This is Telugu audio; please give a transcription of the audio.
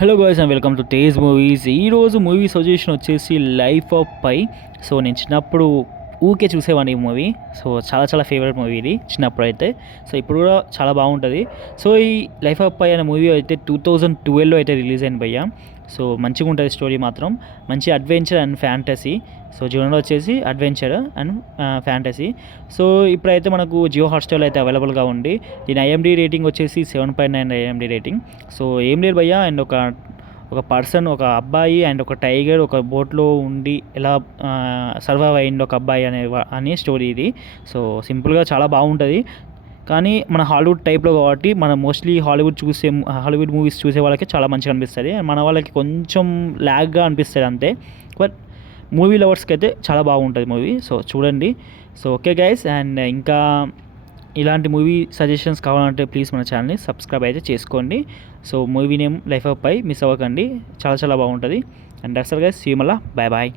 Hello guys and welcome to Tej movies. ఈరోజు మూవీ సజెషన్ వచ్చేసి లైఫ్ ఆఫ్ పై. సో నేను చిన్నప్పుడు ఊకే చూసేవాడిని ఈ మూవీ. సో చాలా ఫేవరెట్ మూవీ ఇది చిన్నప్పుడు అయితే. సో ఇప్పుడు కూడా చాలా బాగుంటుంది. సో ఈ లైఫ్ ఆఫ్ పై అనే మూవీ అయితే 2012లో అయితే రిలీజ్ అయింది భయ్య. సో మంచిగా ఉంటుంది స్టోరీ మాత్రం. మంచి adventure and fantasy. So genre వచ్చేసి అడ్వెంచర్ అండ్ ఫ్యాంటసీ. సో ఇప్పుడైతే మనకు జియో హాట్స్టార్లో అయితే అవైలబుల్గా ఉంది. దీని ఐఎండి రేటింగ్ వచ్చేసి 7.9 ఐఎండి రేటింగ్. సో ఏం లేదు భయ్య, అండ్ ఒక పర్సన్, ఒక అబ్బాయి అండ్ ఒక టైగర్ ఒక బోట్లో ఉండి ఎలా సర్వైవ్ అయ్యింది ఒక అబ్బాయి అనే స్టోరీ ఇది. సో సింపుల్గా చాలా బాగుంటుంది. కానీ మన హాలీవుడ్ టైప్లో కాబట్టి మనం మోస్ట్లీ హాలీవుడ్ మూవీస్ చూసే వాళ్ళకి చాలా మంచిగా అనిపిస్తుంది. మన వాళ్ళకి కొంచెం ల్యాగ్గా అనిపిస్తుంది అంతే. బట్ మూవీ లవర్స్కి అయితే చాలా బాగుంటుంది మూవీ. సో చూడండి. సో ఓకే గైస్, అండ్ ఇంకా ఇలాంటి మూవీ సజెషన్స్ కావాలంటే ప్లీజ్ మన ఛానల్ని సబ్స్క్రైబ్ అయితే చేసుకోండి. So movie name life of pi miss అవ్వకండి, చాలా బాగుంటుంది. And that's all guys, see you మళ్ళా, బాయ్.